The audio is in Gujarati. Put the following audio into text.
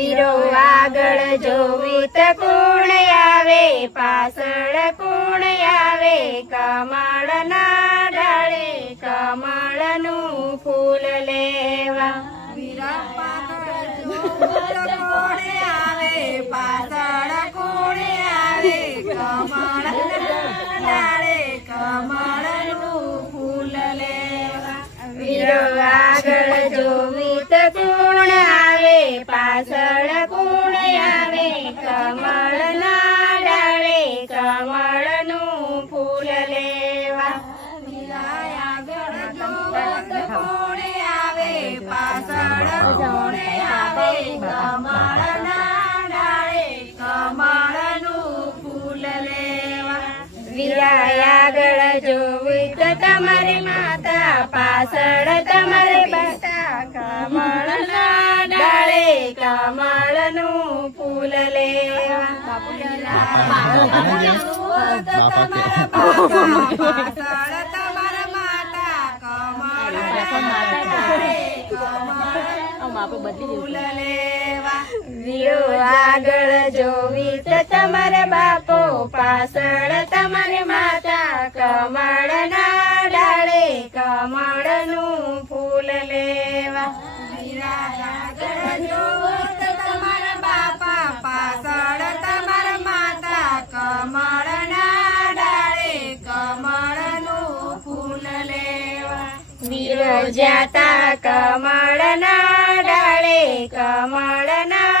વીરો આગળ જોવી તો કોણ આવે, પાછળ કોણ આવે, કમળના ડાળે કમળનું ફૂલ લેવા. વીરા આગળ જોવી તો કોણ આવે, પાછળ કોણ આવે, કમળના ડાળે કમળનું ફૂલ લેવા. વીરો આગળ જોવી તો કોણ આવે, પાછળ કોણ આવે, કમળના ડાળે કમળનું ફૂલ લેવા. વીરા આગળ જોવી તો કોણ આવે, પાછળ કોણ આવે, કમળના ડાળે કમળનું ફૂલ લેવા. વીરા આગળ જોવી તો તમારી માતા, પાછળ તમારે બાતા, કમળના ડાળે કમળનું ફૂલ લેવા. પાછળ તમારા માતા, કમળના ડાળે કમળનું ફૂલ લેવા. વીરો આગળ જોવી તો તમારે બાપો, પાછળ તમારે માતા, કમળના ડાળે કમળનું ફૂલ લેવા. વીરા આગળ જોવો તો તમારા બાપા, પાછળ તમારા માતા, કમળના ડાળે કમળનું ફૂલ લેવા. વીરો જાતા કમળના ડાળે કમળના